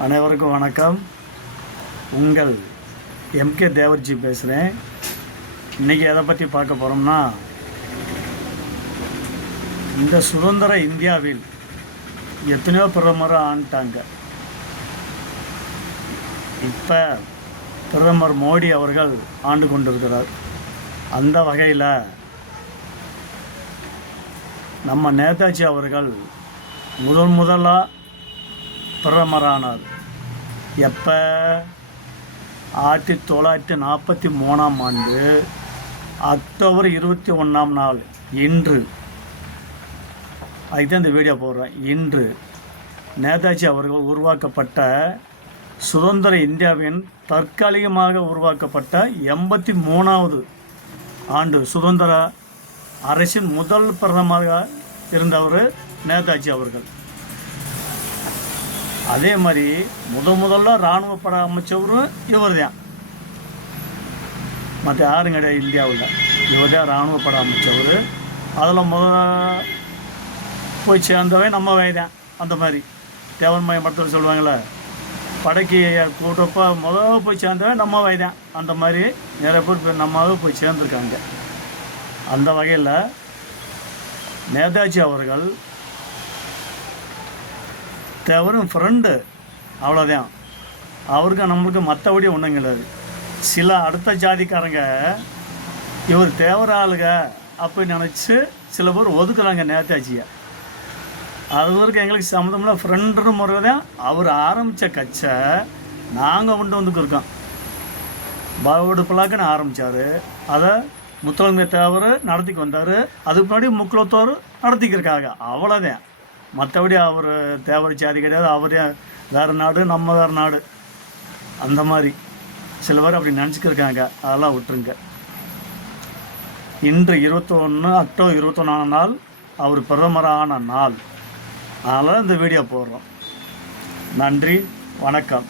அனைவருக்கும் வணக்கம். உங்கள் எம்கே தேவர்ஜி பேசுகிறேன். இன்றைக்கி எதை பற்றி பார்க்க போகிறோம்னா, இந்த சுதந்திர இந்தியாவில் எத்தனையோ பிரதமரை ஆண்டாங்க. இப்போ பிரதமர் மோடி அவர்கள் ஆண்டு கொண்டிருக்கிறார். அந்த வகையில் நம்ம நேதாஜி அவர்கள் முதலாக பிரதமரானார். எப்போ? 1943 அக்டோபர் 21 இன்று. அதுதான் இந்த வீடியோ போடுறேன். இன்று நேதாஜி அவர்கள் உருவாக்கப்பட்ட சுதந்திர இந்தியாவின் தற்காலிகமாக உருவாக்கப்பட்ட 83வது ஆண்டு சுதந்திர அரசின் முதல் பிரதமராக இருந்தவர் நேதாஜி அவர்கள். அதே மாதிரி முதல்ல இராணுவ பட அமைச்சவரும் இவர் தான். மற்ற யாரும் கிடையாது இந்தியாவில். இவர் தான் இராணுவ பட அமைச்சவர். அதில் போய் சேர்ந்தவன் நம்ம வயதான். அந்த மாதிரி தேவன் மயப்படுத்த சொல்லுவாங்களே, படைக்கு கூட்டப்போ போய் சேர்ந்தவன் நம்ம வயதான். அந்த மாதிரி நிறைய பேர் நம்மாவே போய் சேர்ந்துருக்காங்க. அந்த வகையில் நேதாஜி அவர்கள் தேவரும் ஃப்ரெண்டு, அவ்வளோதான். அவருக்கு நம்மளுக்கு மற்றபடி ஒன்றும் கிடையாது. சில அடுத்த ஜாதிக்காரங்க இவர் தேவர ஆளுங்க அப்படின்னு நினச்சி சில பேர் ஒதுக்குறாங்க நேதாஜியை. அவருக்கு எங்களுக்கு சம்மந்தமில்ல, ஃப்ரெண்டுன்னு முறை தான். அவர் ஆரம்பித்த கட்சை நாங்கள் கொண்டு வந்துக்கிருக்கோம். பாவோடு பிள்ளாக்குன்னு ஆரம்பித்தார். அதை முத்தலமை தேவர் நடத்திக்கு வந்தார். அதுக்கு முன்னாடி முக்குலத்தோர் நடத்திக்கிருக்காங்க. அவ்வளோதான். மற்றபடி அவர் தேவர் ஜாதி கிடையாது. அவர் வேறு நாடு, நம்ம வேறு நாடு. அந்த மாதிரி சில பேர் அப்படி நினச்சிக்கிருக்காங்க. அதெல்லாம் விட்டுருங்க. இன்று 21 அக்டோபர் 24 அவர் பிரதமரான நாள். அதனால் இந்த வீடியோ போடுறோம். நன்றி, வணக்கம்.